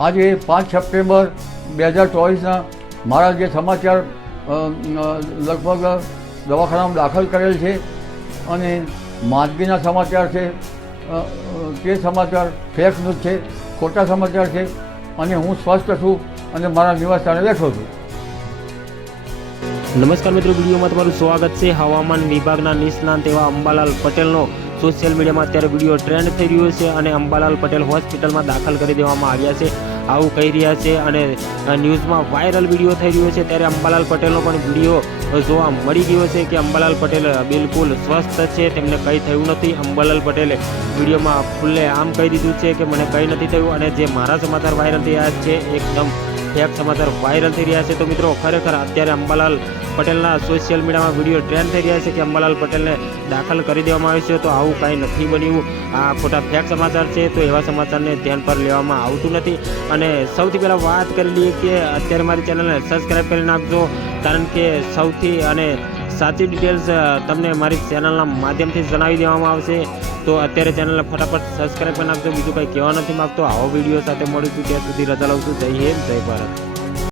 આજે 5 સપ્ટેમ્બર 2024ના મારા જે સમાચાર લગભગ દવાખાનામાં દાખલ કરેલ છે અને માંદગીના સમાચાર છે, તે સમાચાર ફેક ન્યૂઝ છે, ખોટા સમાચાર છે અને હું સ્વસ્થ છું અને મારા નિવાસસ્થાને બેઠો છું. નમસ્કાર મિત્રો, વિડીયોમાં તમારું સ્વાગત છે. હવામાન વિભાગના નિષ્ણાંત એવા અંબાલાલ પટેલનો સોશિયલ મીડિયામાં અત્યારે વિડીયો ટ્રેન્ડ થઈ રહ્યો છે અને અંબાલાલ પટેલ હોસ્પિટલમાં દાખલ કરી દેવામાં આવ્યા છે, આવું કહી રહ્યા છે અને ન્યૂઝમાં વાયરલ વિડીયો થઈ રહ્યો છે. ત્યારે અંબાલાલ પટેલનો પણ વિડીયો જોવા મળી ગયો છે કે અંબાલાલ પટેલ બિલકુલ સ્વસ્થ છે, તેમને કંઈ થયું નથી. અંબાલાલ પટેલે વિડીયોમાં ખુલ્લે આમ કહી દીધું છે કે મને કંઈ નથી થયું અને જે મારા સમાચાર વાયરલ થયા છે એકદમ ફેક સમાચાર વાયરલ થઈ રહ્યા છે. તો મિત્રો ખરેખર અત્યારે અંબાલાલ પટેલના સોશિયલ મીડિયામાં વિડીયો ટ્રેન્ડ થઈ રહ્યા છે કે અંબાલાલ પટેલને દાખલ કરી દેવામાં આવ્યો છે, તો આવું કાંઈ નથી બન્યું, આ ખોટા ફેક સમાચાર છે. તો એવા સમાચારને ધ્યાન પર લેવામાં આવતું નથી. અને સૌથી પહેલાં વાત કરી લઈએ કે અત્યારે મારી ચેનલને સબસ્ક્રાઈબ કરી નાખજો, કારણ કે સૌથી અને સાચી ડિટેલ્સ તમને મારી ચેનલના માધ્યમથી જણાવી દેવામાં આવશે. તો અત્યારે ચેનલને ફટાફટ સબસ્ક્રાઈબ કરી નાખજો. બીજું કંઈ કહેવા નથી માગતો. આવો વિડીયો સાથે મળીશું, ત્યાં સુધી રજા લઉં છું. જય હિન્દ, જય ભારત.